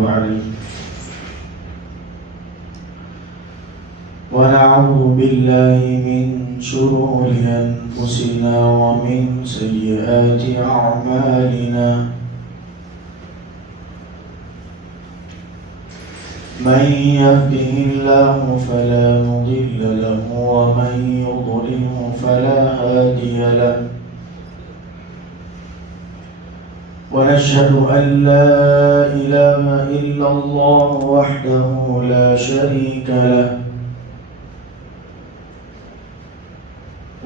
عليه ونعوذ بالله من شرور أنفسنا ومن سيئات أعمالنا من يهده الله فلا مضل له ومن يضلل فلا هادي له ونشهد أن لا إله إلا الله وحده لا شريك له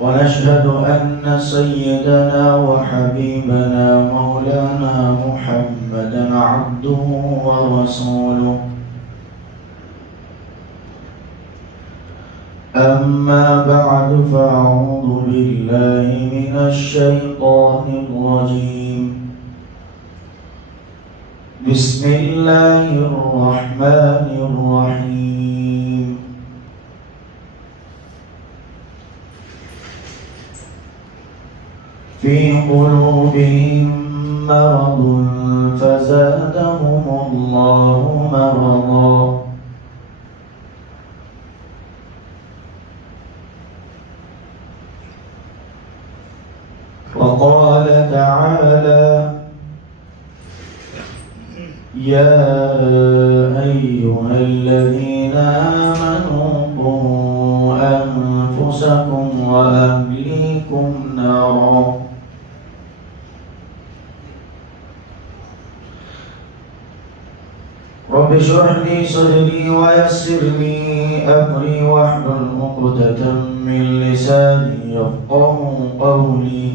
ونشهد أن سيدنا وحبيبنا مولانا محمدا عبده ورسوله أما بعد فأعوذ بالله من الشيطان الرجيم بسم الله الرحمن الرحيم في قلوبهم مرض فزادهم الله مرضا وقال تعالى يا أيها الذين آمنوا قوا أنفسكم وأهليكم نارا رب اشرح لي صدري ويسر لي أمري واحلل عقدة من لساني يفقهوا قولي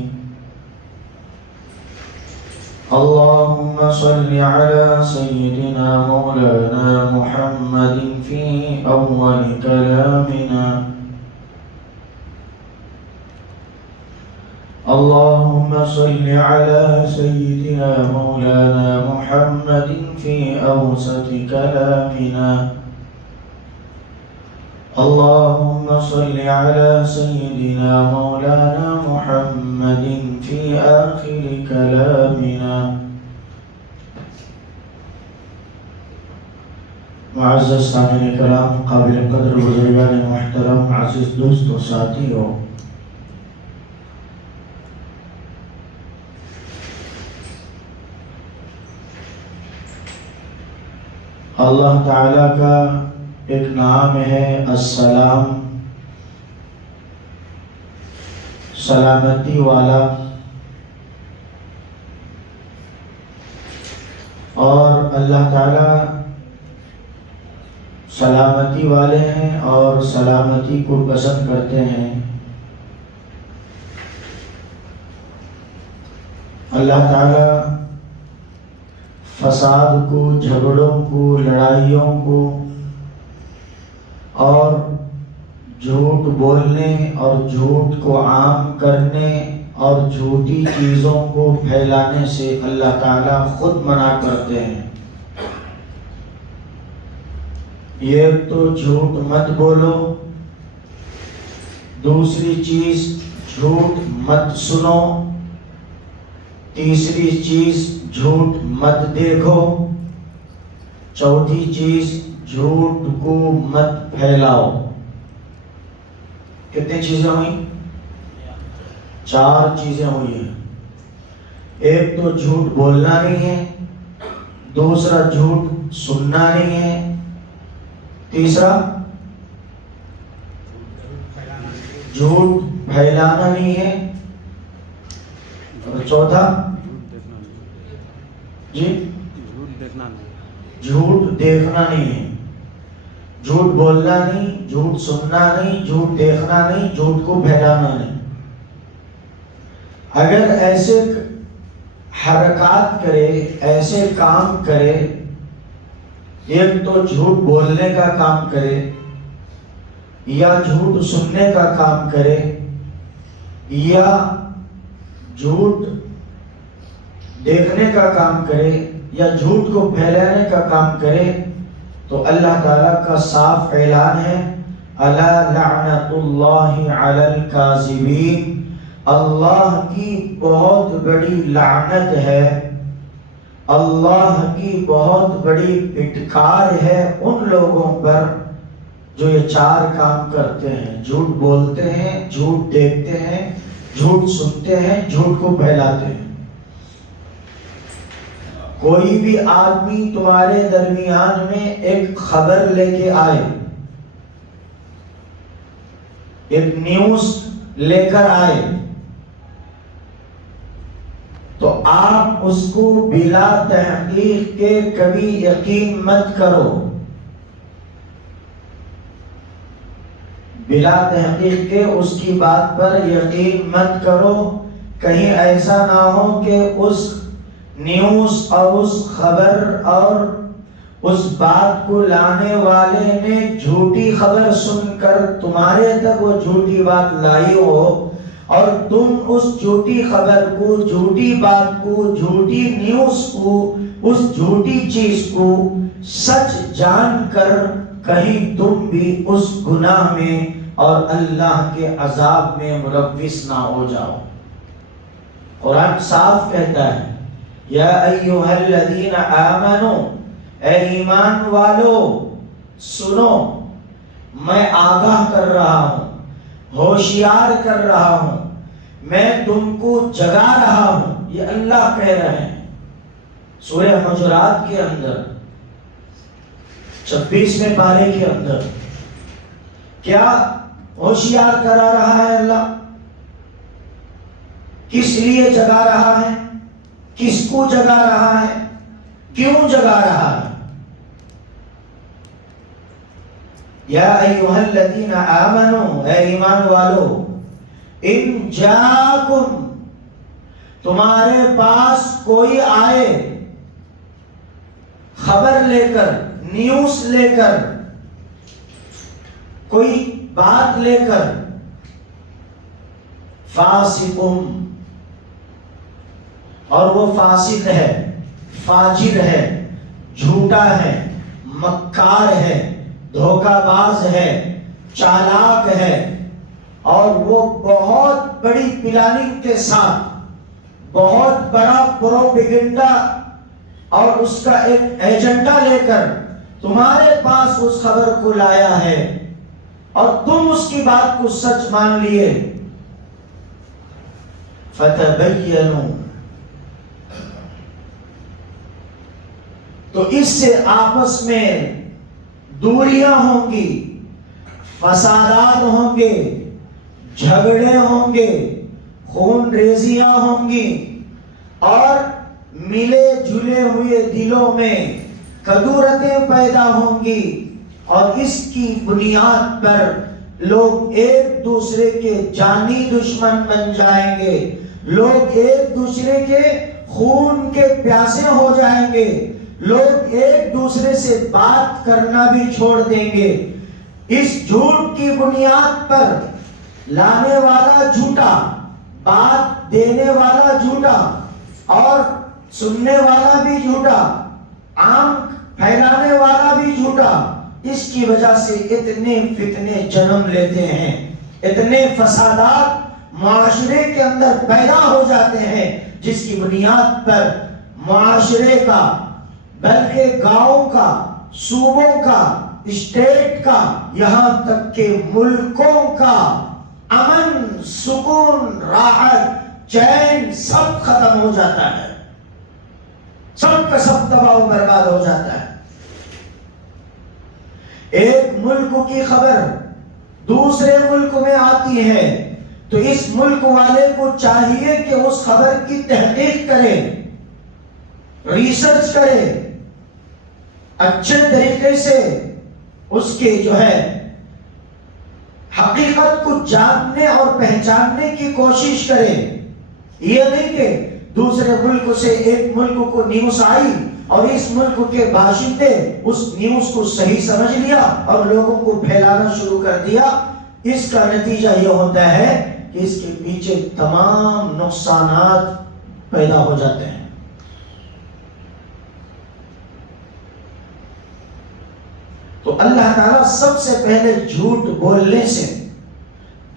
اللهم صل على سيدنا مولانا محمد في أول كلامنا اللهم صل على سيدنا مولانا محمد في أوسط كلامنا اللهم صل على سيدنا مولانا محمد في آخر كلامنا معزز سامعین کرام، قابل قدر بزرگان محترم، عزیز دوست و ساتھیوں، اللہ تعالیٰ کا ایک نام ہے السلام، سلامتی والا، اور اللہ تعالیٰ سلامتی والے ہیں اور سلامتی کو پسند کرتے ہیں۔ اللہ تعالیٰ فساد کو، جھگڑوں کو، لڑائیوں کو اور جھوٹ بولنے اور جھوٹ کو عام کرنے اور جھوٹی چیزوں کو پھیلانے سے اللہ تعالیٰ خود منع کرتے ہیں۔ یہ تو جھوٹ مت بولو، دوسری چیز جھوٹ مت سنو، تیسری چیز جھوٹ مت دیکھو، چوتھی چیز جھوٹ کو مت پھیلاؤ۔ کتنی چیزیں ہوئیں؟ 4 چیزیں ہوئی ہیں۔ ایک تو جھوٹ بولنا نہیں ہے، دوسرا جھوٹ سننا نہیں ہے، تیسرا جھوٹ پھیلانا نہیں ہے، اور چوتھا جی جھوٹ دیکھنا نہیں ہے۔ جھوٹ بولنا نہیں، جھوٹ سننا نہیں، جھوٹ دیکھنا نہیں، جھوٹ کو پھیلانا نہیں۔ اگر ایسے حرکات کرے، ایسے کام کرے، ایک تو جھوٹ بولنے کا کام کرے، یا جھوٹ سننے کا کام کرے، یا جھوٹ دیکھنے کا کام کرے، یا جھوٹ کو پھیلانے کا کام کرے، تو اللہ تعالیٰ کا صاف اعلان ہے الا لعنت اللہ علی الکاذبین، اللہ کی بہت بڑی لعنت ہے اللہ کی بہت بڑی پھٹکار ہے ان لوگوں پر جو یہ چار کام کرتے ہیں، جھوٹ بولتے ہیں، جھوٹ دیکھتے ہیں، جھوٹ سنتے ہیں، جھوٹ کو پھیلاتے ہیں۔ کوئی بھی آدمی تمہارے درمیان میں ایک خبر لے کے آئے، ایک نیوز لے کر آئے، تو آپ اس کو بلا تحقیق کے کبھی یقین مت کرو، بلا تحقیق کے اس کی بات پر یقین مت کرو۔ کہیں ایسا نہ ہو کہ اس نیوز اور اس خبر اور اس بات کو لانے والے نے جھوٹی خبر سن کر تمہارے تک وہ جھوٹی بات لائی ہو، اور تم اس جھوٹی خبر کو، جھوٹی بات کو، جھوٹی نیوز کو، اس جھوٹی چیز کو سچ جان کر کہیں تم بھی اس گناہ میں اور اللہ کے عذاب میں ملوث نہ ہو جاؤ۔ قرآن صاف کہتا ہے، یا ایھا الذین آمنوا، اے ایمان والو سنو، میں آگاہ کر رہا ہوں، ہوشیار کر رہا ہوں، میں تم کو جگا رہا ہوں۔ یہ اللہ کہہ رہے ہیں سورہ حجرات کے اندر 26ویں پارے کے اندر۔ کیا ہوشیار کرا رہا ہے اللہ؟ کس لیے جگا رہا ہے؟ کس کو جگا رہا ہے؟ کیوں جگا رہا ہے؟ یا ایھا الذین آمنوا، اے ایمان والو، ان جاءکم، تمہارے پاس کوئی آئے خبر لے کر، نیوز لے کر، کوئی بات لے کر، فاسقم، اور وہ فاسق ہے، فاجر ہے، جھوٹا ہے، مکار ہے، دھوکہ باز ہے، چالاک ہے، اور وہ بہت بڑی پلاننگ کے ساتھ بہت بڑا پروپیگنڈا اور اس کا ایک ایجنڈا لے کر تمہارے پاس اس خبر کو لایا ہے، اور تم اس کی بات کو سچ مان لیے، فتبینوا، تو اس سے آپس میں دوریاں ہوں گی، فسادات ہوں گے، جھگڑے ہوں گے، خون ریزیاں ہوں گی، اور ملے جلے ہوئے دلوں میں کدورتیں پیدا ہوں گی، اور اس کی بنیاد پر لوگ ایک دوسرے کے جانی دشمن بن جائیں گے، لوگ ایک دوسرے کے خون کے پیاسے ہو جائیں گے، لوگ ایک دوسرے سے بات کرنا بھی چھوڑ دیں گے۔ اس جھوٹ کی بنیاد پر لانے والا جھوٹا، بات دینے والا جھوٹا، اور سننے والا بھی جھوٹا، آنکھ پھیلانے والا بھی جھوٹا، اس کی وجہ سے اتنے فتنے جنم لیتے ہیں، اتنے فسادات معاشرے کے اندر پیدا ہو جاتے ہیں، جس کی بنیاد پر معاشرے کا، بلکہ گاؤں کا، صوبوں کا، اسٹیٹ کا، یہاں تک کہ ملکوں کا امن، سکون، راحت، چین سب ختم ہو جاتا ہے، سب کا سب تباہ و برباد ہو جاتا ہے۔ ایک ملک کی خبر دوسرے ملک میں آتی ہے تو اس ملک والے کو چاہیے کہ اس خبر کی تحقیق کرے، ریسرچ کرے، اچھے طریقے سے اس کے جو ہے حقیقت کو جاننے اور پہچاننے کی کوشش کرے۔ یہ نہیں کہ دوسرے ملک سے ایک ملک کو نیوز آئی اور اس ملک کے باشندے اس نیوز کو صحیح سمجھ لیا اور لوگوں کو پھیلانا شروع کر دیا۔ اس کا نتیجہ یہ ہوتا ہے کہ اس کے پیچھے تمام نقصانات پیدا ہو جاتے ہیں۔ تو اللہ تعالیٰ سب سے پہلے جھوٹ بولنے سے،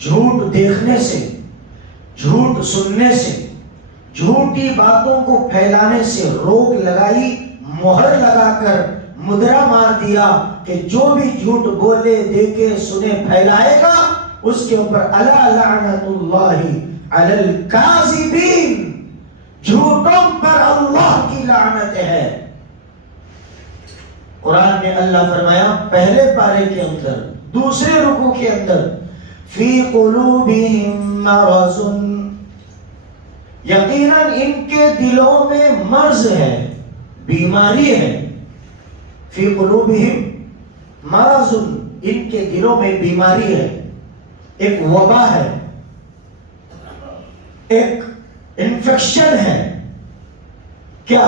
جھوٹ دیکھنے سے، جھوٹ سننے سے، جھوٹی باتوں کو پھیلانے سے روک لگائی، مہر لگا کر مدرا مار دیا کہ جو بھی جھوٹ بولے، دیکھے، سنے، پھیلائے گا، اس کے اوپر الا لعنت اللہ علی الکاذبین، جھوٹوں پر اللہ کی لعنت ہے۔ قرآن میں اللہ فرمایا پہلے پارے کے اندر، دوسرے رکوع کے اندر، فی قلوبہم مرض، یقیناً ان کے دلوں میں مرض ہے، بیماری ہے۔ فی قلوبہم مرض، ان کے دلوں میں بیماری ہے، ایک وبا ہے، ایک انفیکشن ہے۔ کیا؟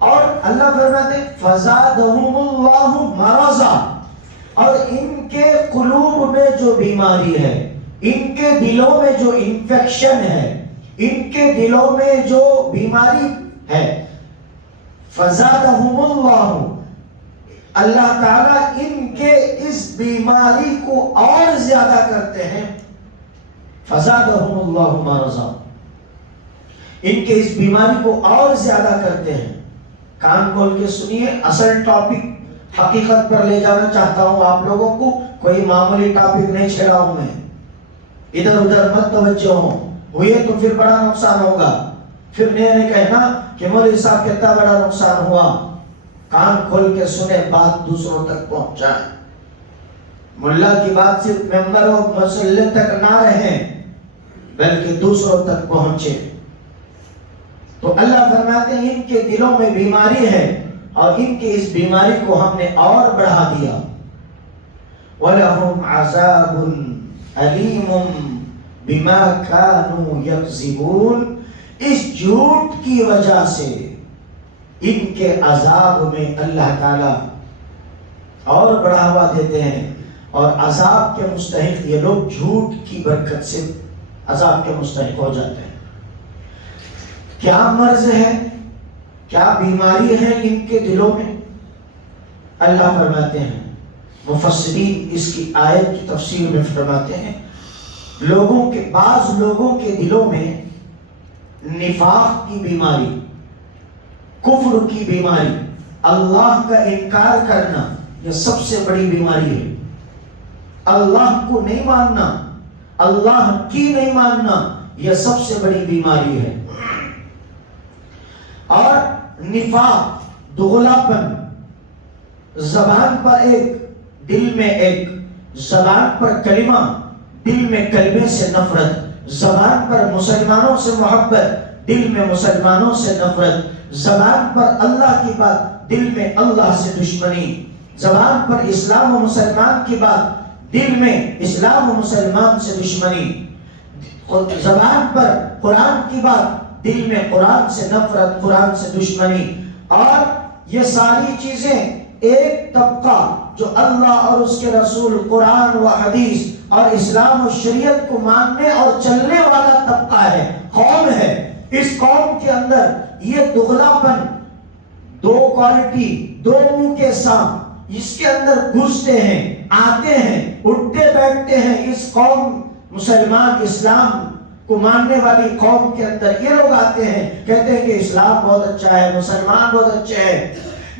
اور اللہ فرماتے ہیں فزادہم اللہ مرضا، اور ان کے قلوب میں جو بیماری ہے، ان کے دلوں میں جو انفیکشن ہے، ان کے دلوں میں جو بیماری ہے، فزادہم اللہ، اللہ تعالیٰ ان کے اس بیماری کو اور زیادہ کرتے ہیں۔ فزادہم اللہ مرضا، ان کے اس بیماری کو اور زیادہ کرتے ہیں۔ کان کھول کے سنیے، اصل ٹاپک حقیقت پر لے جانا چاہتا ہوں آپ لوگوں کو، کوئی معمولی ٹاپک نہیں چھیڑا ہوں میں، ادھر ادھر مت توجہ ہوئے تو پھر بڑا نقصان ہوگا، پھر میں نے کہنا کہ مولوی صاحب کتنا بڑا نقصان ہوا۔ کان کھول کے سنے، بات دوسروں تک پہنچائیں، ملا کی بات صرف ممبر و مسلح تک نہ رہے بلکہ دوسروں تک پہنچے۔ تو اللہ فرماتے ہیں ان کے دلوں میں بیماری ہے، اور ان کی اس بیماری کو ہم نے اور بڑھا دیا۔ وَلَهُمْ عَذَابٌ أَلِيمٌ بِمَا كَانُوا يَكْذِبُونَ، اس جھوٹ کی وجہ سے ان کے عذاب میں اللہ تعالی اور بڑھاوا دیتے ہیں، اور عذاب کے مستحق یہ لوگ جھوٹ کی برکت سے عذاب کے مستحق ہو جاتے ہیں۔ کیا مرض ہے، کیا بیماری ہے ان کے دلوں میں؟ اللہ فرماتے ہیں، مفسرین اس کی آیت کی تفسیر میں فرماتے ہیں، بعض لوگوں کے دلوں میں نفاق کی بیماری، کفر کی بیماری، اللہ کا انکار کرنا، یہ سب سے بڑی بیماری ہے۔ اللہ کو نہیں ماننا، اللہ کی نہیں ماننا، یہ سب سے بڑی بیماری ہے۔ اور نفاق، دغلاپن، زبان پر ایک دل میں ایک، زبان پر کلمہ دل میں کلمے سے نفرت، زبان پر مسلمانوں سے محبت دل میں مسلمانوں سے نفرت، زبان پر اللہ کی بات دل میں اللہ سے دشمنی، زبان پر اسلام و مسلمان کی بات دل میں اسلام و مسلمان سے دشمنی، زبان پر قرآن کی بات دل میں قرآن سے نفرت، قرآن سے دشمنی۔ اور یہ ساری چیزیں ایک طبقہ جو اللہ اور اس کے رسول، قرآن و حدیث اور اسلام و شریعت کو ماننے اور چلنے والا طبقہ ہے، قوم ہے۔ اس قوم کے اندر یہ دغلاپن، دو کوالٹی، دو منہ کے سانپ اس کے اندر گھستے ہیں، آتے ہیں، اٹھتے بیٹھتے ہیں۔ اس قوم مسلمان، اسلام کو ماننے والی قوم کے اندر یہ لوگ آتے ہیں، کہتے ہیں کہ اسلام بہت اچھا ہے، مسلمان بہت اچھے ہیں۔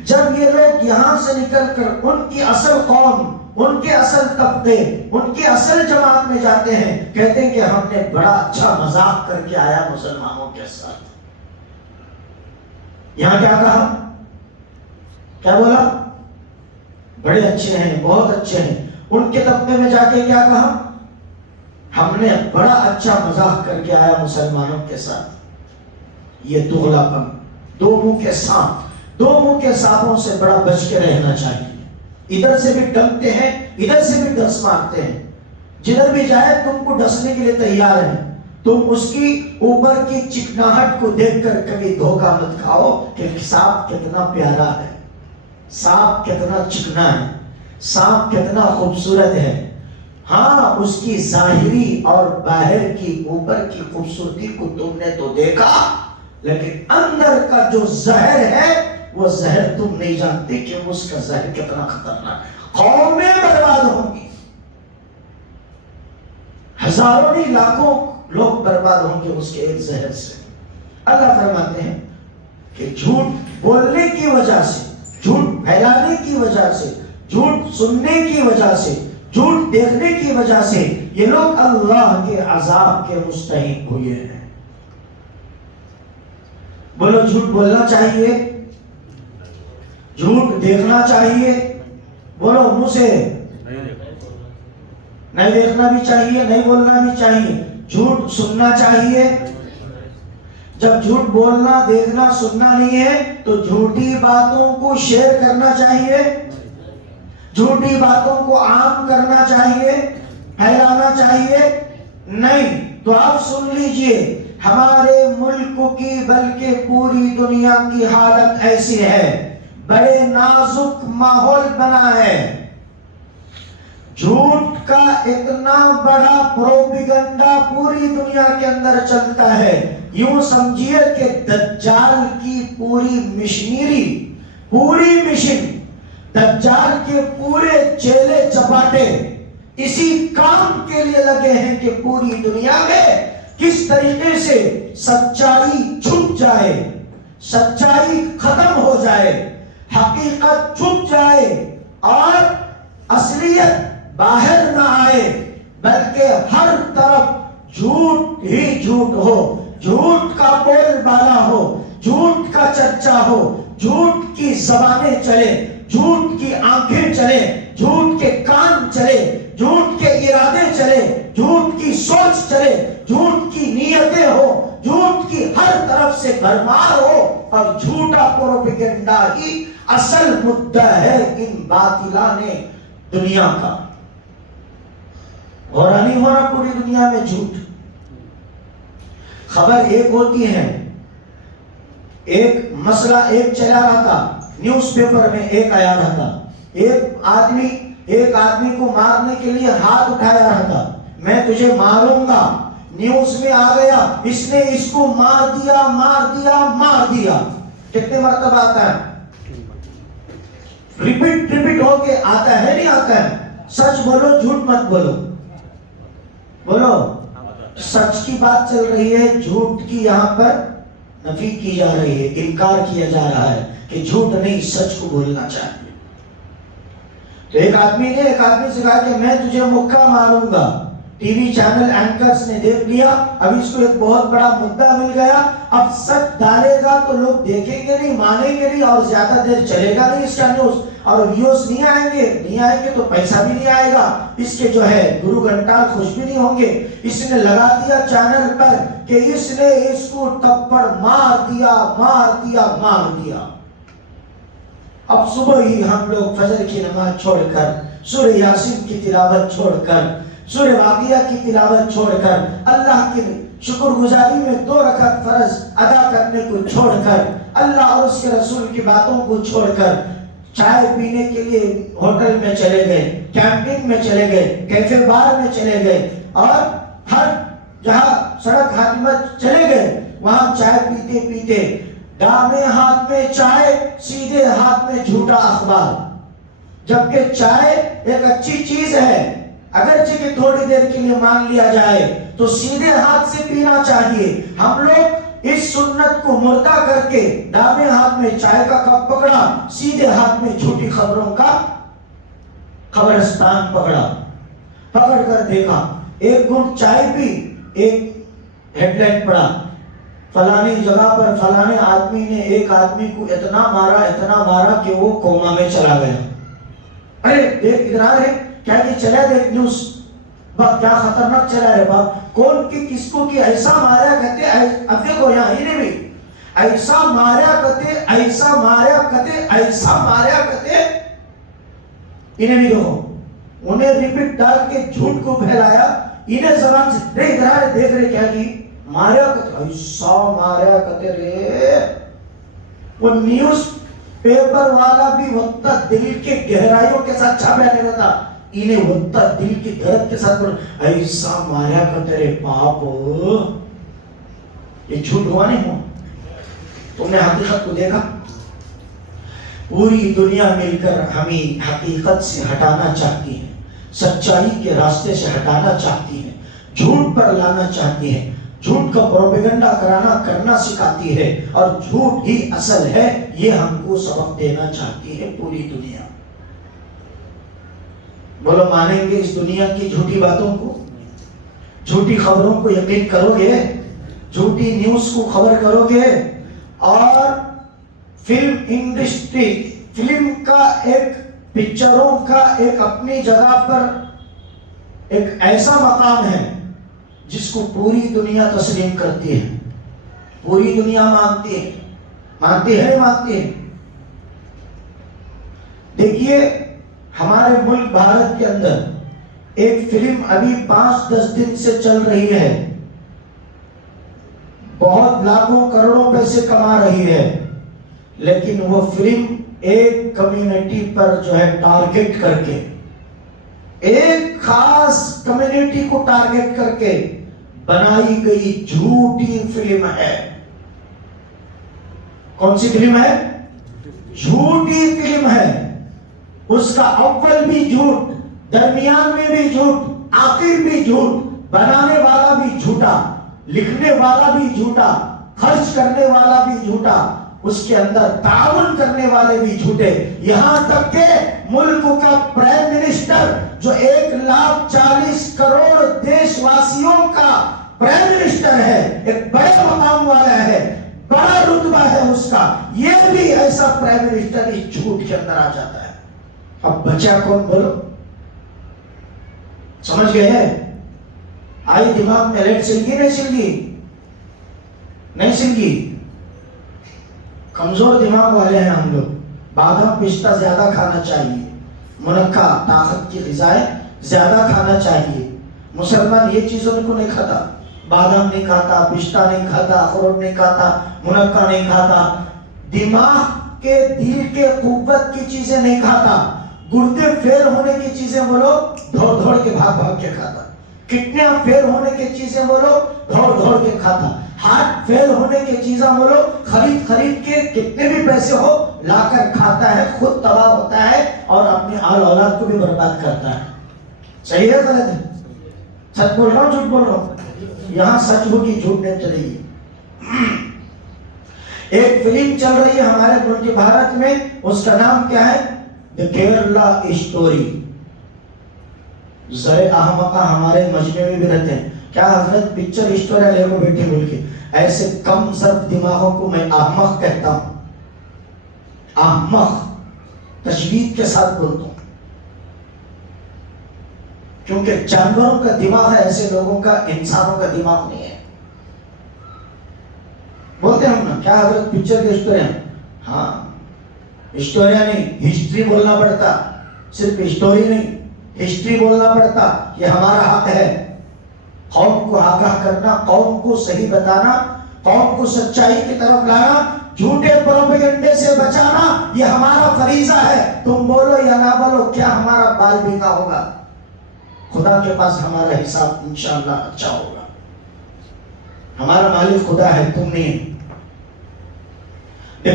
جب یہ لوگ یہاں سے نکل کر ان کی اصل قوم، ان کے اصل طبقے، ان کی اصل جماعت میں جاتے ہیں، کہتے ہیں کہ ہم نے بڑا اچھا مذاق کر کے آیا مسلمانوں کے ساتھ۔ یہاں کیا کہا؟ کیا بولا؟ بڑے اچھے ہیں، بہت اچھے ہیں۔ ان کے طبقے میں جا کے کیا کہا؟ ہم نے بڑا اچھا مذاق کر کے آیا مسلمانوں کے ساتھ۔ یہ دغلاپن، دو منہ کے سانپ، دو منہ کے سانپوں سے بڑا بچ کے رہنا چاہیے۔ ادھر سے بھی ڈنکتے ہیں، ادھر سے بھی ڈس مارتے ہیں، جدھر بھی جائے تم کو ڈسنے کے لیے تیار ہیں۔ تم اس کی اوپر کی چکناہٹ کو دیکھ کر کبھی دھوکہ مت کھاؤ کہ سانپ کتنا پیارا ہے، سانپ کتنا چکنا ہے، سانپ کتنا خوبصورت ہے۔ ہاں، اس کی ظاہری اور باہر کی اوپر کی خوبصورتی کو تم نے تو دیکھا، لیکن اندر کا جو زہر ہے وہ زہر تم نہیں جانتے کہ اس کا زہر کتنا خطرناک ہے۔ قومیں برباد ہوں گی، ہزاروں نہیں لاکھوں لوگ برباد ہوں گے اس کے ایک زہر سے۔ اللہ فرماتے ہیں کہ جھوٹ بولنے کی وجہ سے، جھوٹ پھیلانے کی وجہ سے، جھوٹ سننے کی وجہ سے، جھوٹ دیکھنے کی وجہ سے یہ لوگ اللہ کے عذاب کے مستحق ہوئے ہیں۔ بولو جھوٹ بولنا چاہیے، جھوٹ دیکھنا چاہیے، بولو منہ سے نہیں دیکھنا بھی چاہیے، نہیں بولنا بھی چاہیے، جھوٹ سننا چاہیے۔ جب جھوٹ بولنا، دیکھنا، سننا نہیں ہے تو جھوٹی باتوں کو شیئر کرنا چاہیے، جھوٹی باتوں کو عام کرنا چاہیے، پھیلانا چاہیے نہیں۔ تو آپ سن لیجئے، ہمارے ملک کی بلکہ پوری دنیا کی حالت ایسی ہے، بڑے نازک ماحول بنا ہے، جھوٹ کا اتنا بڑا پروپیگنڈا پوری دنیا کے اندر چلتا ہے، یوں سمجھیے کہ دجال کی پوری مشنری، پوری مشن، دجال کے پورے چیلے چپاٹے اسی کام کے لیے لگے ہیں کہ پوری دنیا میں کس طریقے سے سچائی چھپ جائے، سچائی ختم ہو جائے، حقیقت چھپ جائے اور اصلیت باہر نہ آئے، بلکہ ہر طرف جھوٹ ہی جھوٹ ہو، جھوٹ کا بول بالا ہو، جھوٹ کا چرچا ہو، جھوٹ کی زبانیں چلے، جھوٹ کی آنکھیں چلے، جھوٹ کے کان چلے، جھوٹ کے ارادے چلے، جھوٹ کی سوچ چلے، جھوٹ کی نیتیں ہو، جھوٹ کی ہر طرف سے بھرمار ہو، اور جھوٹا پروپیگنڈا ہی اصل مدعا ہے ان باطلانے دنیا کا۔ ہو رہا نہیں ہو رہا پوری دنیا میں جھوٹ؟ خبر ایک ہوتی ہے، ایک مسئلہ ایک چلا رہا تھا، نیوز پیپر میں ایک آیا رہا تھا، ایک آدمی کو مارنے کے لیے ہاتھ اٹھایا رہا تھا، میں تجھے ماروں گا، نیوز میں آ گیا اس نے اس کو مار دیا، مار دیا، مار دیا۔ کتنے مرتبہ آتا ہے؟ ریپیٹ ہو کے آتا ہے، نہیں آتا ہے؟ سچ بولو، جھوٹ مت بولو، بولو سچ کی بات چل رہی ہے، جھوٹ کی یہاں پر نفی کی جا رہی ہے، انکار کیا جا رہا ہے کہ جھوٹ نہیں، سچ کو بولنا چاہیے۔ تو ایک آدمی نے ایک آدمی سے کہا کہ میں تجھے مکہ ماروں گا، ٹی وی چینل اینکرز نے دیکھ لیا، اب اس کو ایک بہت بڑا مدعا مل گیا، اب سچ ڈالے گا تو لوگ دیکھیں گے نہیں، مانیں گے نہیں، اور زیادہ دیر چلے گا نہیں اس کا نیوز، اور ویوز نہیں آئیں گے تو پیسہ بھی نہیں آئے گا، اس کے جو ہے گرو گھنٹال خوش بھی نہیں ہوں گے۔ اس نے لگا دیا چینل پر کہ اس نے اس کو تھپڑ مار دیا، مار دیا، مار دیا۔ اب صبح ہی ہم لوگ فجر کی نماز چھوڑ کر، سورہ یاسین کی تلاوت چھوڑ کر، سورہ واقعہ کی تلاوت چھوڑ کر، اللہ کی شکر گزاری میں 2 رکعت فرض ادا کرنے کو چھوڑ کر، اللہ اور اس کے رسول کی باتوں کو چھوڑ کر چائے پینے کے لیے ہوٹل میں چلے گئے، کینٹین میں چلے گئے، کیفے بار میں چلے گئے، اور ہر جہاں سڑک ہاتھ میں چلے گئے، وہاں چائے پیتے پیتے دامیں ہاتھ میں چائے، سیدھے ہاتھ میں جھوٹا اخبار۔ جبکہ چائے ایک اچھی چیز ہے، اگرچہ کہ تھوڑی دیر کے لیے مان لیا جائے تو سیدھے ہاتھ سے پینا چاہیے۔ ہم لوگ اس سنت کو مردہ کر کے دامیں ہاتھ میں چائے کا کپ پکڑا، سیدھے ہاتھ میں جھوٹی خبروں کا قبرستان پکڑ کر دیکھا، ایک گھونٹ چائے پی، ایک ہیڈ لائن پڑا، فلانی جگہ پر فلانے آدمی نے ایک آدمی کو اتنا مارا کہ وہ کوما میں چلا گیا۔ ارے دیکھ ادھر آ رہے کیا یہ چلا، دیکھ نیوز، باپ کیا خطرناک چلا ہے، باپ کون کی کس کو کی ایسا مارا کہتے، اب دیکھو یہاں انہیں بھی ایسا مارا کہتے، ایسا مارا کہتے، ایسا مارا کہتے، انہیں بھی دیکھو، انہیں ریپیٹ ڈال کے جھوٹ کو پھیلایا، انہیں زبان سے دیکھ رہے کیا کی مارا کہتے، ایسا مارا کہتے رے۔ وہ نیوز پیپر والا بھی وقتا دل کے گہرائیوں کے ساتھ چھاپے آنے رہتا، انہیں وقتا دل کی درد کے ساتھ ایسا مارا کہتے رے پاپ۔ یہ جھوٹ ہوا نہیں ہوا؟ تم نے حقیقت کو دیکھا؟ پوری دنیا مل کر ہمیں حقیقت سے ہٹانا چاہتی ہے، سچائی کے راستے سے ہٹانا چاہتی ہے، جھوٹ پر لانا چاہتی ہے۔ جھوٹ کا پروپیگنڈا کرنا سکھاتی ہے، اور جھوٹ ہی اصل ہے، یہ ہم کو سبق دینا چاہتی ہے پوری دنیا۔ بولو مانیں گے اس دنیا کی جھوٹی باتوں کو؟ جھوٹی خبروں کو یقین کرو گے؟ جھوٹی نیوز کو خبر کرو گے؟ اور فلم انڈسٹری، فلم کا ایک، پکچروں کا ایک اپنی جگہ پر ایک ایسا مقام ہے جس کو پوری دنیا تسلیم کرتی ہے، پوری دنیا مانتی ہے، مانتی ہے۔ دیکھیے ہمارے ملک بھارت کے اندر ایک فلم ابھی 5-10 دن سے چل رہی ہے، بہت لاکھوں کروڑوں پیسے کما رہی ہے، لیکن وہ فلم ایک کمیونٹی پر جو ہے ٹارگٹ کر کے، ایک خاص کمیونٹی کو ٹارگٹ کر کے بنائی گئی جھوٹی فلم ہے۔ کون سی فلم ہے؟ جھوٹی فلم ہے۔ اس کا اول بھی جھوٹ، درمیان میں بھی جھوٹ، آخر بھی جھوٹ، بنانے والا بھی جھوٹا، لکھنے والا بھی جھوٹا، خرچ کرنے والا بھی جھوٹا، اس کے اندر تعاون کرنے والے بھی جھوٹے، یہاں تک کہ ملک کا پرائم منسٹر جو 1,40,00,000 دیش واسیوں کا پرائم منسٹر ہے، ایک بڑے مقام والا ہے، بڑا رتبہ ہے اس کا، یہ بھی ایسا پرائم منسٹر اس جھوٹ کے اندر آ جاتا ہے۔ اب بچہ کون بولو؟ سمجھ گئے ہیں؟ آئی دماغ میں ریٹ سلگی نہیں سلگی؟ کمزور دماغ والے ہیں ہم لوگ، بادام پستہ زیادہ کھانا چاہیے، منقع طاقت کی غذائیں زیادہ کھانا چاہیے۔ مسلمان یہ چیزوں کو نہیں کھاتا، بادام نہیں کھاتا، پستہ نہیں کھاتا، اخروٹ نہیں کھاتا، منقع نہیں کھاتا، دماغ کے دل کے قوت کی چیزیں نہیں کھاتا، گردے فیل ہونے کی چیزیں بولو دوڑ کے بھاگ کے کھاتا، کڈنیاں فیل ہونے کی چیزیں بولو دوڑ کے کھاتا، ہارٹ فیل ہونے کی چیزیں بولو خرید کے کتنے بھی پیسے ہو لا کر کھاتا ہے، خود تباہ ہوتا ہے اور اپنے آل اولاد کو بھی برباد کرتا ہے۔ صحیح ہے غلط ہے؟ سچ بول رہا ہوں جھوٹ بول رہا ہوں؟ یہاں سچ ہوگی، جھوٹ نہیں چلے گی۔ ایک فلم چل رہی ہے ہمارے ملک بھارت میں، اس کا نام کیا ہے؟ دی کیرلا اسٹوری۔ زر احمقہ ہمارے مجمع میں بھی رہتے ہیں، کیا حضرت پکچر اسٹوری لے کو بیٹھے بول کے، ایسے کم ضرب دماغوں کو میں احمق کہتا ہوں، احمق تشدید کے ساتھ بولتا ہوں، کیونکہ جانوروں کا دماغ ہے ایسے لوگوں کا، انسانوں کا دماغ نہیں ہے۔ بولتے ہیں ہم نا کیا حضرت پکچر کی اسٹوریاں؟ ہاں اسٹوریاں نہیں، ہسٹری بولنا پڑتا، صرف اسٹوری نہیں، ہسٹری بولنا پڑتا، یہ ہمارا حق ہے۔ قوم کو آگاہ کرنا، قوم کو صحیح بتانا، قوم کو سچائی کی طرف لانا، جھوٹے پروپیگنڈے سے بچانا، یہ ہمارا فریضہ ہے۔ تم بولو یا نہ بولو، کیا ہمارا بال بھیگا ہوگا؟ خدا کے پاس ہمارا حساب انشاءاللہ اچھا ہوگا۔ ہمارا مالک خدا ہے، تم نہیں۔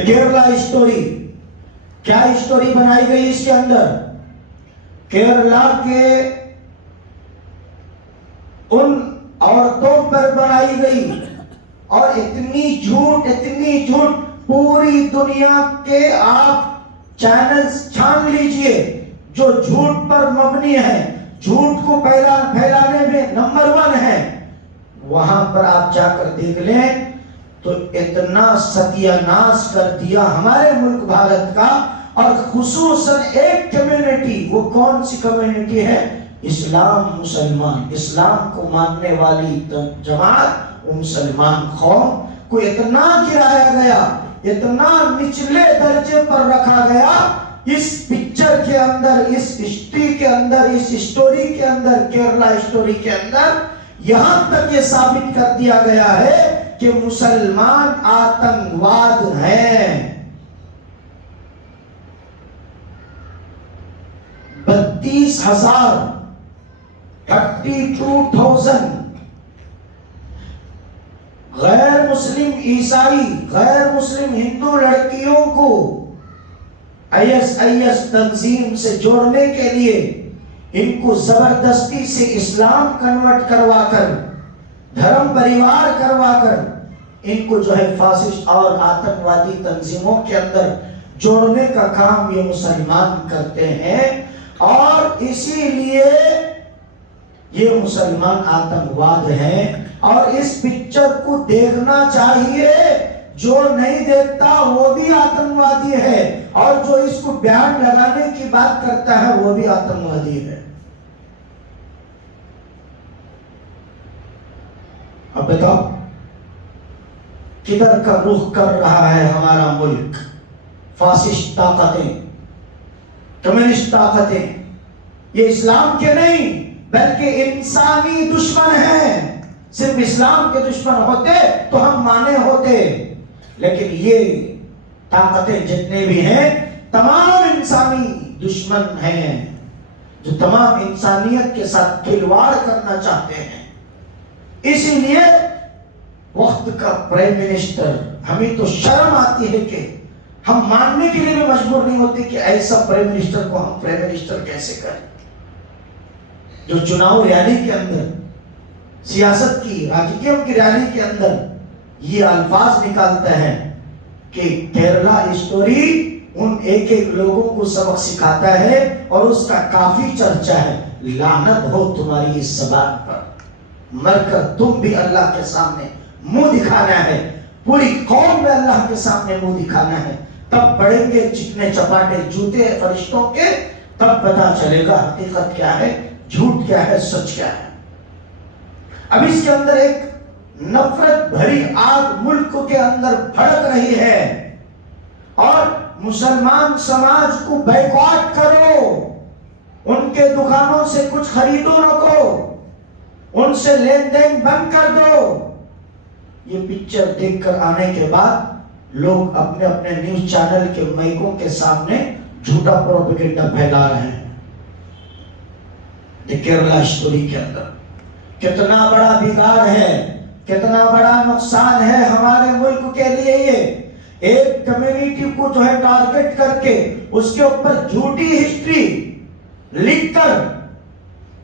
کیرلا اسٹوری، کیا اسٹوری بنائی گئی اس کے اندر؟ کیرلا کے ان عورتوں پر بنائی گئی، اور اتنی جھوٹ پوری دنیا کے آپ چینلز چھان لیجئے جو جھوٹ پر مبنی ہے، جھوٹ کو پھیلانے میں نمبر 1 ہے، وہاں پر آپ جا کر دیکھ لیں تو اتنا ستیہ ناش کر دیا ہمارے ملک بھارت کا، اور خصوصاً ایک کمیونٹی، وہ کون سی کمیونٹی ہے؟ اسلام، مسلمان، اسلام کو ماننے والی جماعت، وہ مسلمان قوم کو اتنا گرایا گیا، اتنا نچلے درجے پر رکھا گیا، اس پکچر کے اندر، اس ہسٹری کے اندر، اس اسٹوری کے اندر، کیرلا اسٹوری کے اندر یہاں تک یہ ثابت کر دیا گیا ہے کہ مسلمان آتنکواد ہیں۔ 32,000 32,000 غیر مسلم عیسائی، غیر مسلم ہندو لڑکیوں کو IS تنظیم سے جوڑنے کے لیے ان کو زبردستی سے اسلام کنورٹ کروا کر دھرم پریوار کروا کر ان کو جو ہے فاسسٹ اور آتنکوادی تنظیموں کے اندر جوڑنے کا کام یہ مسلمان کرتے ہیں، اور اسی لیے یہ مسلمان آتنکواد ہیں۔ اور اس پکچر کو دیکھنا چاہیے، جو نہیں دیکھتا وہ بھی آتنکوادی ہے، اور جو اس کو بیان لگانے کی بات کرتا ہے وہ بھی آتنکوادی ہے۔ اب بتاؤ کدھر کا رخ کر رہا ہے ہمارا ملک؟ فاسسٹ طاقتیں، کمیونسٹ طاقتیں، یہ اسلام کے نہیں بلکہ انسانی دشمن ہیں۔ صرف اسلام کے دشمن ہوتے تو ہم مانے ہوتے، لیکن یہ طاقتیں جتنے بھی ہیں تمام انسانی دشمن ہیں، جو تمام انسانیت کے ساتھ کھلواڑ کرنا چاہتے ہیں۔ اسی لیے وقت کا پرائم منسٹر، ہمیں تو شرم آتی ہے کہ ہم ماننے کے لیے بھی مجبور نہیں ہوتے کہ ایسا پرائم منسٹر کو ہم پرائم منسٹر کیسے کریں، جو چناؤ ریالی کے اندر، سیاست کی راجنیتیم کی ریالی کے اندر یہ الفاظ نکالتا ہے کہ کیرلا اسٹوری ان ایک ایک لوگوں کو سبق سکھاتا ہے، اور اس کا کافی چرچا ہے۔ لعنت ہو تمہاری اس زبان پر، مر کر تم بھی اللہ کے سامنے منہ دکھانا ہے، پوری قوم میں اللہ کے سامنے منہ دکھانا ہے، تب پڑیں گے چکنے چپاٹے جوتے فرشتوں کے، تب پتا چلے گا حقیقت کیا ہے، جھوٹ کیا ہے، سچ کیا ہے۔ اب اس کے اندر ایک نفرت بھری آگ ملک کے اندر بھڑک رہی ہے، اور مسلمان سماج کو بیکاٹ کرو، ان کے دکانوں سے کچھ خریدو نہ کرو، ان سے لین دین بند کر دو۔ یہ پکچر دیکھ کر آنے کے بعد لوگ اپنے اپنے نیوز چینل کے مائکوں کے سامنے جھوٹا پروپیگنڈا پھیلا رہے ہیں۔ یہ کیرلا اسٹوری کے اندر کتنا بڑا بگاڑ ہے، کتنا بڑا نقصان ہے ہمارے ملک کے لیے۔ یہ ایک کمیونٹی کو جو ہے ٹارگٹ کر کے اس کے اوپر جھوٹی ہسٹری لکھ کر،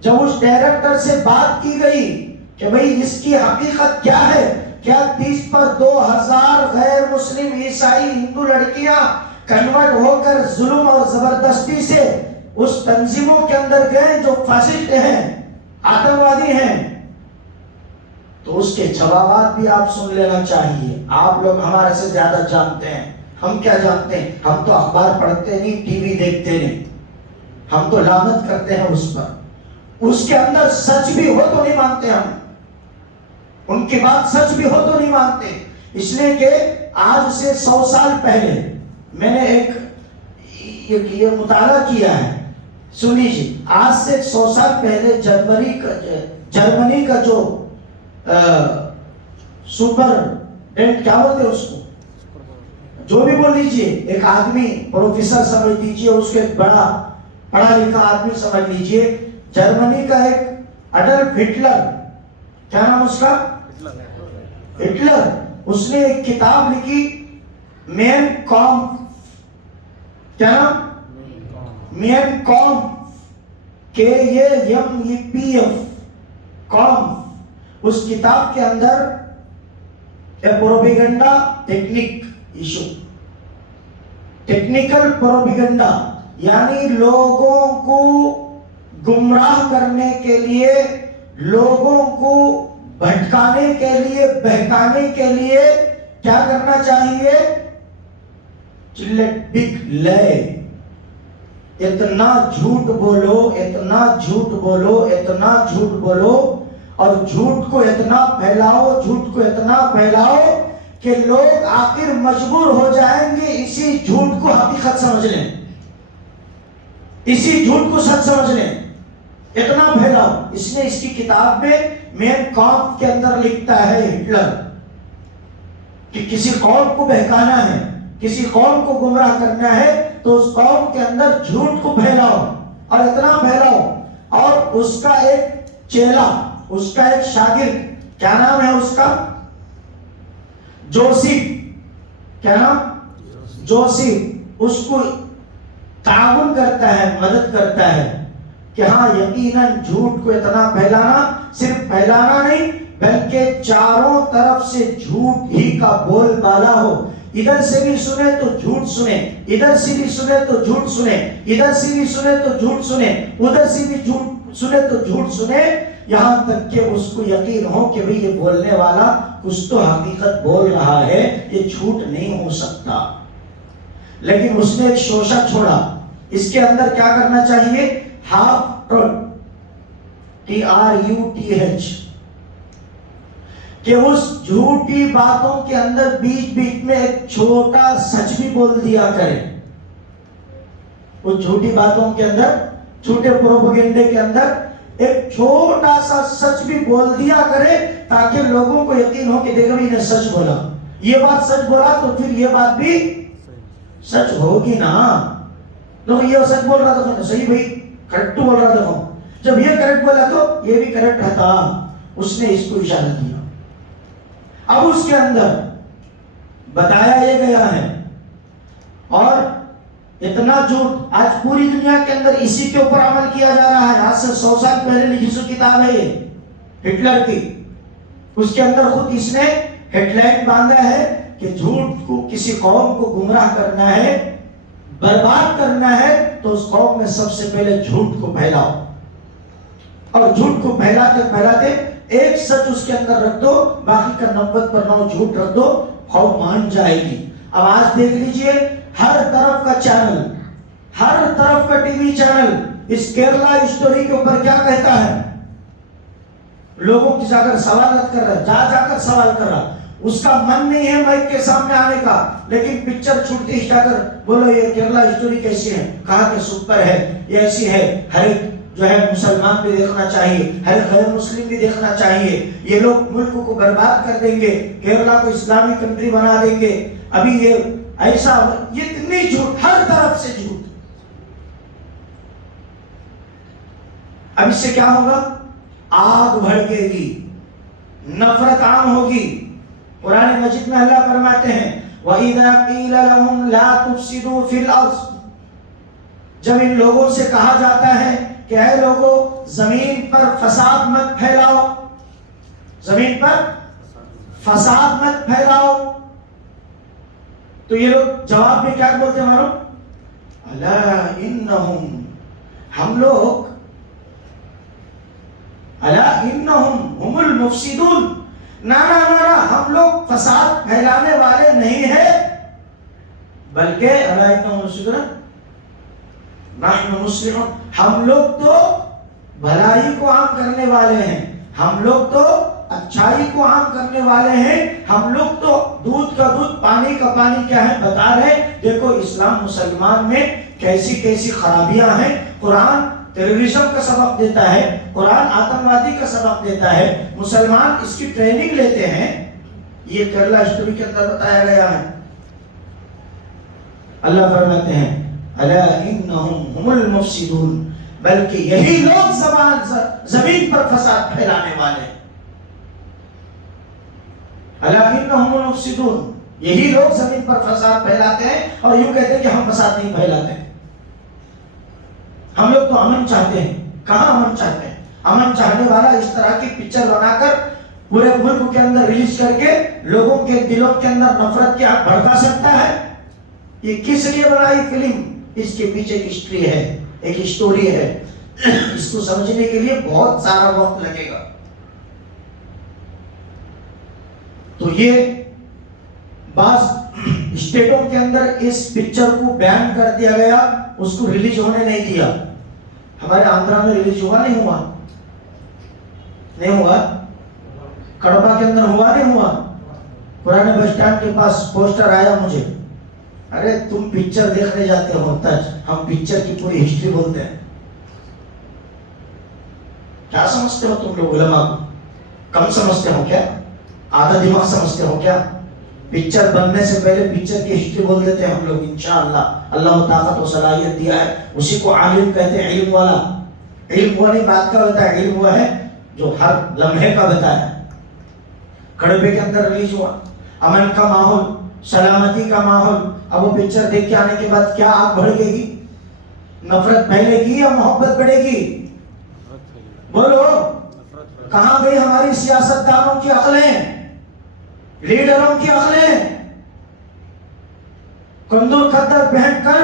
جب اس ڈائریکٹر سے بات کی گئی کہ بھئی اس کی حقیقت کیا ہے، کیا 30 پر 2000 غیر مسلم عیسائی ہندو لڑکیاں کنورٹ ہو کر ظلم اور زبردستی سے اس تنظیموں کے اندر گئے جو فاسسٹ ہیں، آتنکوادی ہیں؟ تو اس کے جوابات بھی آپ سن لینا چاہیے۔ آپ لوگ ہمارے سے زیادہ جانتے ہیں، ہم کیا جانتے ہیں؟ ہم تو اخبار پڑھتے نہیں، ٹی وی دیکھتے نہیں، ہم تو لعنت کرتے ہیں اس پر۔ اس کے اندر سچ بھی ہو تو نہیں مانتے، ہم ان کی بات سچ بھی ہو تو نہیں مانتے، اس لیے کہ آج سے 100 سال پہلے میں نے ایک یہ مطالعہ کیا ہے، سن لیجیے۔ آج سے 100 سال پہلے جرمنی کا جو سپر ڈینٹ کیا بولتے اس کو، جو بھی بول لیجیے، ایک آدمی پروفیسر سمجھ لیجیے، اس کے بڑا پڑھا لکھا آدمی سمجھ لیجیے، جرمنی کا ایک اڈلف ہٹلر، کیا نام اس کا؟ ہٹلر۔ اس نے ایک کتاب لکھی مین کامپ، کیا نام؟ مین کامپ، KAMEPF، کامپ۔ اس کتاب کے اندر propaganda technique issue, technical propaganda, یعنی لوگوں کو گمراہ کرنے کے لیے، لوگوں کو بھٹکانے کے لیے، بہکانے کے لیے کیا کرنا چاہیے؟ بگ لے، اتنا جھوٹ بولو، اتنا جھوٹ بولو، اتنا جھوٹ بولو، اور جھوٹ کو اتنا پھیلاؤ، جھوٹ کو اتنا پھیلاؤ کہ لوگ آخر مجبور ہو جائیں گے اسی جھوٹ کو حقیقت سمجھ لیں، اسی جھوٹ کو سچ سمجھ لیں، اتنا پھیلاؤ۔ اس نے اس کی کتاب میں مین کامپ کے اندر لکھتا ہے ہٹلر کہ کسی قوم کو بہکانا ہے، کسی قوم کو گمراہ کرنا ہے تو اس قوم کے اندر جھوٹ کو پھیلاؤ، اور اتنا پھیلاؤ۔ اور اس کا ایک چیلا، اس کا ایک شاگرد، کیا نام ہے اس کا؟ جوسف، کیا نام؟ جوسف، اس کو تعاون کرتا ہے، مدد کرتا ہے کہ ہاں یقیناً جھوٹ کو اتنا پھیلانا، صرف پھیلانا نہیں بلکہ چاروں طرف سے جھوٹ ہی کا بول بالا ہو. ادھر سے بھی سنے تو جھوٹ سنے, ادھر سے بھی سنے تو جھوٹ سنے, ادھر سے بھی سنے تو جھوٹ سنے, ادھر سے بھی جھوٹ سنے تو جھوٹ سنے, یہاں تک کہ اس کو یقین ہو کہ بھئی یہ بولنے والا کچھ تو حقیقت بول رہا ہے, یہ جھوٹ نہیں ہو سکتا. لیکن اس نے ایک شوشہ چھوڑا. اس کے اندر کیا کرنا چاہیے؟ ہاف ٹروتھ, TRUTH, کہ اس جھوٹی باتوں کے اندر بیچ بیچ میں ایک چھوٹا سچ بھی بول دیا کرے. اس جھوٹی باتوں کے اندر, جھوٹے پروپیگنڈے کے اندر ایک چھوٹا سا سچ بھی بول دیا کرے, تاکہ لوگوں کو یقین ہو کہ دیکھو انہیں سچ بولا, یہ بات سچ بولا تو پھر یہ بات بھی سچ ہوگی نا. تو یہ سچ بول رہا تھا, صحیح بھائی کریکٹ بول رہا تھا, جب یہ کریکٹ بولا تو یہ بھی کریکٹ رہتا. اس نے اس کو اشارہ کیا. اب اس کے اندر بتایا یہ گیا ہے, اور اتنا جھوٹ آج پوری دنیا کے اندر اسی کے اوپر عمل کیا جا رہا ہے. آج سے 100 سال پہلے لکھی سو کتاب ہے یہ ہٹلر کی. اس کے اندر خود اس نے ہیڈ لائن باندھا ہے کہ جھوٹ کو, کسی قوم کو گمراہ کرنا ہے, برباد کرنا ہے, تو اس قوم میں سب سے پہلے جھوٹ کو پھیلاؤ, اور جھوٹ کو پھیلاتے پھیلاتے ایک سچ اس کے اندر رکھ دو, باقی کا 90% جھوٹ رکھ دو, قوم مان جائے گی. اب آج دیکھ لیجئے ہر طرف کا چینل, ہر طرف کا ٹی وی چینل اس کیرلا اسٹوری کے اوپر کیا کہتا ہے؟ لوگوں کی جا کر سوالات کر رہا, جا کر سوال کر رہا. اس کا من نہیں ہے مائک کے سامنے آنے کا, لیکن پکچر چھوٹتی جا کر بولو یہ کیرلا اسٹوری کیسی ہے, کہا کہ سپر ہے, یہ ایسی ہے, ہر ایک جو ہے مسلمان بھی دیکھنا چاہیے, ہر غیر مسلم بھی دیکھنا چاہیے, یہ لوگ ملک کو برباد کر دیں گے, کیرلا کو اسلامی کنٹری بنا دیں گے, ابھی یہ ایسا, یہ اتنی جھوٹ, ہر طرف سے جھوٹ. اب اس سے کیا ہوگا؟ آگ بھڑکے گی, نفرت عام ہوگی. قرآن مجید میں اللہ فرماتے ہیں وَإِذَا قِيلَ لَهُمْ لَا تُفْسِدُوا فِي الْأَرْضِ, جب ان لوگوں سے کہا جاتا ہے کہ اے لوگوں زمین پر فساد مت پھیلاؤ, زمین پر فساد مت پھیلاؤ, تو یہ لوگ جواب میں کیا بولتے ہیں مانو؟ الا انہم, ہم لوگ, الا انہم ہم المفسدون, نا نا نا نا, ہم لوگ فساد پھیلانے والے نہیں ہیں, بلکہ الا انہم المفسدون نحن مصلحون, ہم لوگ تو بھلائی کو عام کرنے والے ہیں, ہم لوگ تو اچھائی کو عام کرنے والے ہیں, ہم لوگ تو دودھ کا دودھ پانی کا پانی کیا ہے بتا رہے. دیکھو اسلام مسلمان میں کیسی کیسی خرابیاں ہیں. قرآن ٹیررزم کا سبق دیتا ہے, قرآن آتنکوادی کا سبق دیتا ہے, مسلمان اس کی ٹریننگ لیتے ہیں. یہ کیرلا اسٹوری کے اندر بتایا گیا ہے. اللہ فرماتے ہیں الا انہم ہم المفسدون, بلکہ یہی لوگ زمین پر فساد پھیلانے والے ہیں. الا انہم المفسدون, یہی لوگ زمین پر فساد پھیلاتے ہیں, اور یوں کہتے ہیں کہ ہم فساد نہیں پھیلاتے, ہم لوگ تو امن چاہتے ہیں. کہاں امن چاہتے ہیں؟ امن چاہنے والا اس طرح کی پکچر بنا کر پورے ملک کے اندر ریلیز کر کے لوگوں کے دلوں کے اندر نفرت کی آگ بھڑکا سکتا ہے. یہ کس لیے بنائی فلم؟ اس کے پیچھے ایک ہسٹری ہے, ایک اسٹوری ہے. اس کو سمجھنے کے لیے بہت سارا وقت لگے گا. تو یہ بعض اسٹیٹوں کے اندر اس پکچر کو بین کر دیا گیا, اس کو ریلیز ہونے نہیں دیا. ہمارے آندھرا میں ریلیز ہوا نہیں ہوا؟ نہیں ہوا. کڑبا کے اندر ہوا نہیں ہوا؟ پرانے بس اسٹینڈ کے پاس پوسٹر آیا مجھے, ارے تم پکچر دیکھنے جاتے ہو تج, ہم پکچر کی پوری ہسٹری بولتے ہیں. کیا سمجھتے ہو تم لوگ علماء کو؟ کم سمجھتے ہو کیا؟ آدھا دماغ سمجھتے ہو کیا؟ پکچر بننے سے پہلے پکچر کی ہسٹری بول دیتے ہیں ہم لوگ. انشاءاللہ اللہ طاقت و صلاحیت دیا ہے, اسی کو عالم کہتے ہیں, علم والا. علم وہ نہیں بات کا ہوتا ہے, علم وہ ہے جو ہر لمحے کا بتایا. کڑبے کے اندر ریلیز ہوا, امن کا ماحول, سلامتی کا ماحول. اب وہ پکچر دیکھ کے آنے کے بعد کیا آگ بھڑکے گی؟ نفرت پھیلے گی یا محبت بڑھے گی؟ بولو. کہاں گئی ہماری سیاستدانوں کی عقلیں، لیڈروں کی عقلیں؟ کندور کھدر پہن کر،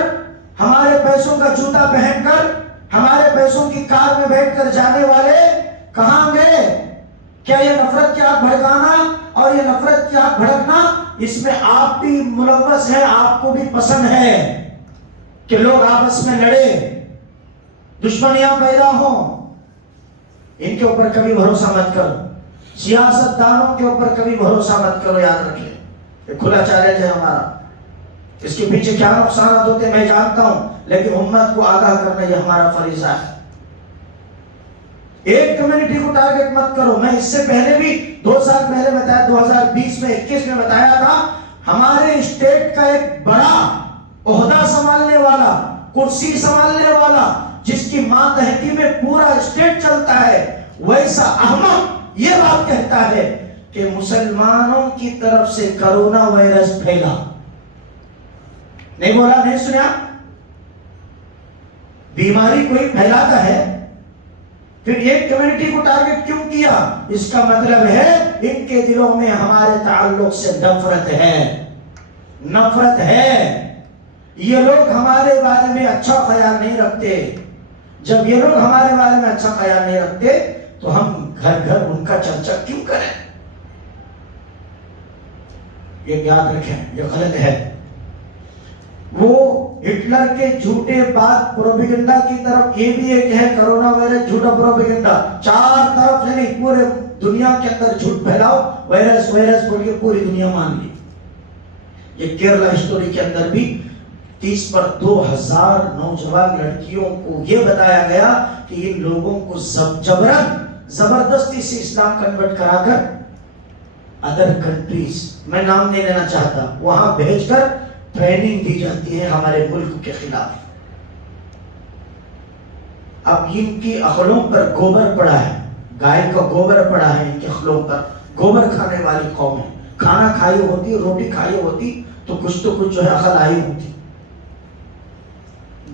ہمارے پیسوں کا جوتا پہن کر، ہمارے پیسوں کی کار میں بیٹھ کر جانے والے کہاں گئے؟ کیا یہ نفرت کی آگ بھڑکانا اور یہ نفرت کی آگ بھڑکنا، اس میں آپ بھی ملوث ہیں، آپ کو بھی پسند ہے کہ لوگ آپس میں لڑے، دشمنیاں پیدا ہوں؟ ان کے اوپر کبھی بھروسہ مت کرو، سیاستدانوں کے اوپر کبھی بھروسہ مت کرو، یاد رکھیں یہ کھلا چیلنج ہے ہمارا۔ اس کے پیچھے کیا نقصانات ہوتے ہیں میں جانتا ہوں، لیکن امت کو آگاہ کرنا یہ ہمارا فریضہ ہے۔ ایک کمیونٹی کو ٹارگٹ مت کرو۔ میں اس سے پہلے بھی 2 سال پہلے بتایا، 2020 میں 21 میں بتایا تھا، ہمارے اسٹیٹ کا ایک بڑا عہدہ سنبھالنے والا، کرسی سنبھالنے والا، جس کی ماتحتی میں پورا اسٹیٹ چلتا ہے، ویسا احمق یہ بات کہتا ہے کہ مسلمانوں کی طرف سے کرونا وائرس پھیلا۔ نہیں بولا، نہیں سنیا؟ بیماری کوئی پھیلاتا ہے، پھر ایک کمیونٹی کو ٹارگٹ کیوں کیا؟ اس کا مطلب ہے ان کے دلوں میں ہمارے تعلق سے نفرت ہے، نفرت ہے۔ یہ لوگ ہمارے بارے میں اچھا خیال نہیں رکھتے۔ جب یہ لوگ ہمارے بارے میں اچھا خیال نہیں رکھتے تو ہم گھر گھر ان کا چرچا کیوں کریں؟ یہ یاد رکھیں، یہ غلط ہے۔ وہ ہٹلر کے جھوٹے بات پروپیگنڈا کی طرف، یہ بھی ایک ہے کرونا وائرس جھوٹا پروپیگنڈا، 4 طرف سے نہیں پورے دنیا کے اندر جھوٹ پھیلاؤ، وائرس وائرس بول کے پوری دنیا مان لی۔ یہ کیرلا ہسٹوری کے اندر بھی 30 پر 2000 نوجوان لڑکیوں کو یہ بتایا گیا کہ ان لوگوں کو زبردستی سے اسلام کنورٹ کرا کر ادر کنٹریز، میں نام نہیں لینا چاہتا، وہاں بھیج کر ٹریننگ دی جاتی ہے ہمارے ملک کے خلاف۔ اب ان کی عقلوں پر گوبر پڑا ہے، گائے کا گوبر پڑا ہے ان کے عقلوں پر۔ گوبر کھانے والی قوم ہے، کھانا کھائی ہوتی، روٹی کھائی ہوتی تو کچھ جو ہے عقل آئی ہوتی۔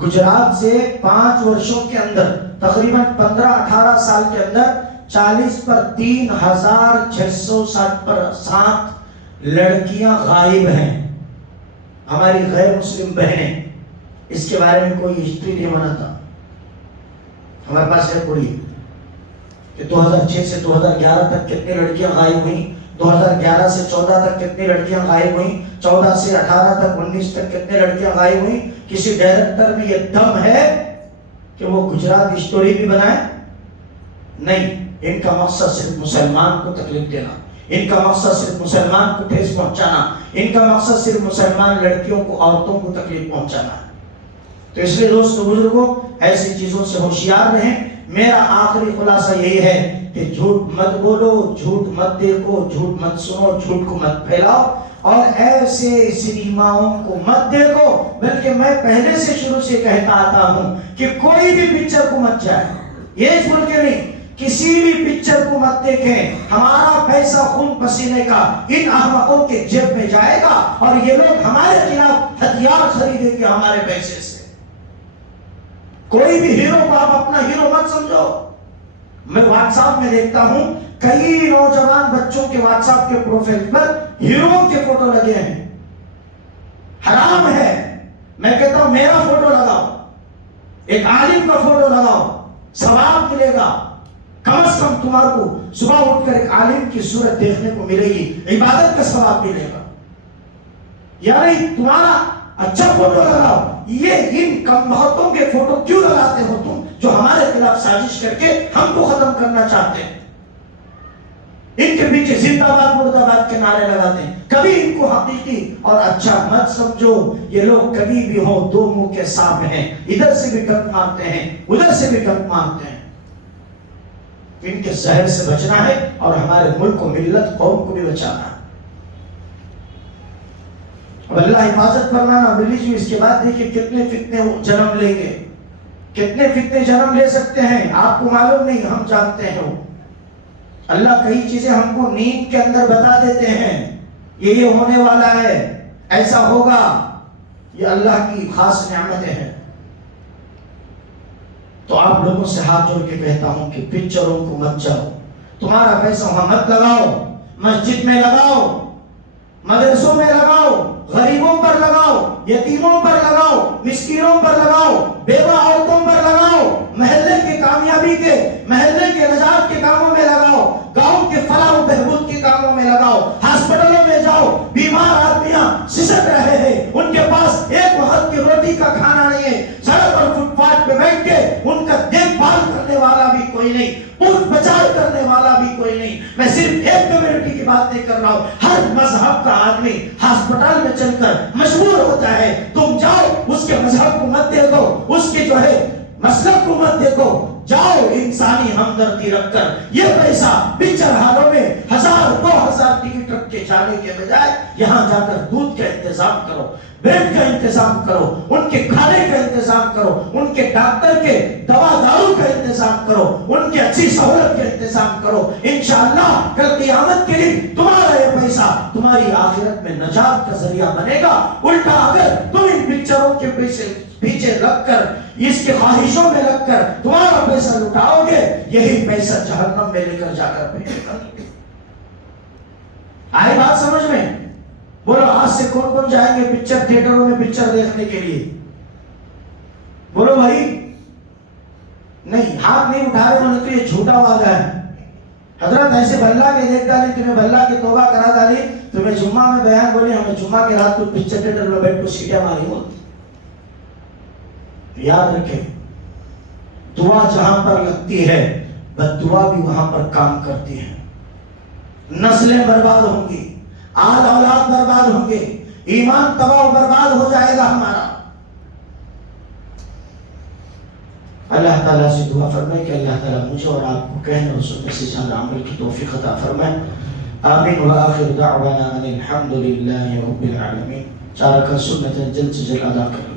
گجرات سے 5 ورشوں کے اندر، تقریباً 15-18 سال کے اندر 40 پر 3667 لڑکیاں غائب ہیں، ہماری غیر مسلم بہنیں۔ اس کے بارے میں کوئی ہسٹری نہیں بناتا، ہمارے پاس ہے پوری کہ 2006 سے 2011 تک کتنی لڑکیاں غائب ہوئیں، 2011 سے 14 تک کتنی لڑکیاں غائب ہوئیں، 14 سے 18 تک 19 تک کتنی لڑکیاں غائب ہوئیں۔ کسی ڈائریکٹر میں یہ دم ہے کہ وہ گجرات اسٹوری بھی بنائے؟ نہیں۔ ان کا مقصد صرف مسلمان کو تکلیف دینا، ان کا مقصد صرف مسلمان کو ٹھیس پہنچانا، ان کا مقصد صرف مسلمان لڑکیوں کو، عورتوں کو تکلیف پہنچانا ہے۔ تو اس لیے دوستو بزرگوں، ایسی چیزوں سے ہوشیار رہیں۔ میرا آخری خلاصہ یہی ہے کہ جھوٹ مت بولو، جھوٹ مت دیکھو، جھوٹ مت سنو، جھوٹ کو مت پھیلاؤ، اور ایسے سنیماؤں کو مت دیکھو۔ بلکہ میں پہلے سے شروع سے کہتا آتا ہوں کہ کوئی بھی پکچر کو مت جائے، یہ بول کے نہیں، کسی بھی پکچر کو مت دیکھیں۔ ہمارا پیسہ خون پسینے کا ان احمقوں کے جیب میں جائے گا، اور یہ لوگ ہمارے خلاف ہتھیار خریدیں گے ہمارے پیسے سے۔ کوئی بھی ہیرو کو آپ اپنا ہیرو مت سمجھو۔ میں واٹس ایپ میں دیکھتا ہوں کئی نوجوان بچوں کے واٹس ایپ کے پروفائل پر ہیرو کے فوٹو لگے ہیں، حرام ہے۔ میں کہتا ہوں میرا فوٹو لگاؤ، ایک عالم کا فوٹو لگاؤ، ثواب ملے گا۔ کم از کم تمہارے کو صبح اٹھ کر ایک عالم کی صورت دیکھنے کو ملے گی، عبادت کا ثواب ملے گا۔ یعنی تمہارا اچھا فوٹو لگاؤ۔ یہ ان کم بہتوں کے فوٹو کیوں لگاتے ہو تم، جو ہمارے خلاف سازش کر کے ہم کو ختم کرنا چاہتے ہیں؟ ان کے پیچھے زندہ باد مردہ باد کے نعرے لگاتے ہیں۔ کبھی ان کو حقیقی اور اچھا مت سمجھو۔ یہ لوگ کبھی بھی ہو 2 منہ کے سانپ ہیں، ادھر سے بھی ٹک مارتے ہیں، ادھر سے بھی ٹک مارتے ہیں۔ ان کے زہر سے بچنا ہے اور ہمارے ملک کو، ملت، قوم کو بھی بچانا ہے۔ اب اللہ حفاظت فرمانا ریلیجن، اس کے بعد دیکھیں کتنے فتنے جنم لیں گے، کتنے فتنے جنم لے سکتے ہیں، آپ کو معلوم نہیں، ہم جانتے ہیں۔ اللہ کئی چیزیں ہم کو نیند کے اندر بتا دیتے ہیں، یہ ہونے والا ہے، ایسا ہوگا۔ یہ اللہ کی خاص نعمتیں ہیں۔ تو آپ لوگوں سے ہاتھ جوڑ کے کہتا ہوں کہ پکچروں کو مت جاؤ، تمہارا پیسہ وہاں مت لگاؤ، مسجد میں لگاؤ، مدرسوں میں لگاؤ، غریبوں پر لگاؤ، یتیموں پر لگاؤ، مسکینوں پر لگاؤ، بیوہ عورتوں پر لگاؤ، محلے کی کامیابی کے، محلے کے نجات کے کاموں میں لگاؤ، گاؤں کے فلاح و بہبود کے کاموں میں لگاؤ، ہاسپٹلوں میں جاؤ، بیمار آدمیاں سسک رہے ہیں، ان کے پاس ایک وقت کی روٹی کا کھانا نہیں ہے، سڑک اور فٹ پاتھ پہ بیٹھ کے ان کا دیکھ بھال کرنے والا بھی کوئی نہیں، پوچھ بچاؤ کرنے والا بھی کوئی نہیں۔ میں صرف ایک کمیونٹی کی بات نہیں کر رہا ہوں، ہر مذہب کا آدمی ہاسپٹل میں چل کر مشہور ہوتا ہے، تم جاؤ اس کے مذہب کو مت دیکھو، اس کے جو ہے مسلک کو مت دیکھو، جاؤ انسانی ہمدردی رکھ کر یہ پیسہ پکچر ہالوں میں 1000-2000 ٹکٹ رکھ کے جانے کے بجائے یہاں جا کر دودھ کا انتظام کرو، بیڈ کا انتظام کرو، ان کے کھانے کا انتظام کرو، ان کے ڈاکٹر کے دوا دارو کا انتظام کرو، ان کی اچھی سہولت کا انتظام کرو۔ انشاءاللہ کل قیامت کے دن تمہارا یہ پیسہ تمہاری آخرت میں نجات کا ذریعہ بنے گا۔ الٹا اگر تم ان پکچروں کے پیچھے لگ کر، اس کے خواہشوں میں لگ کر تمہارا پیسہ لٹاؤ گے، یہی پیسہ جہنم میں لے کر جا کر پھینکے گا۔ آئی بات سمجھ میں؟ بولو آج سے کون کون جائیں گے پکچر تھیٹروں میں پکچر دیکھنے کے لیے؟ بولو بھائی، نہیں ہاتھ نہیں اٹھا رہے بولے تو یہ جھوٹا وعدہ ہے۔ حضرت ایسے بھلا کے دیکھ ڈالی، تمہیں بھلا کے توبہ کرا ڈالی، تمہیں جمعہ میں بیان بولی ہمیں جمعہ کے رات کو پکچر تھیٹر میں بیٹھ کو سیٹیاں ماری ہوتی۔ یاد رکھیں، دعا جہاں پر لگتی ہے بد دعا بھی وہاں پر کام کرتی ہے۔ نسلیں برباد ہوں گی، آل اولاد برباد ہوں گے، ایمان تباہ و برباد ہو جائے گا ہمارا۔ اللہ تعالیٰ سے دعا فرمائے کہ اللہ تعالیٰ مجھے اور آپ کو کہنے اور سننے سے زیادہ عمل کی توفیق عطا فرمائے۔ آمین وآخر دعوانا ان الحمد للہ رب العالمین۔ چار رکعت سنت جلد سے جلد ادا کریں۔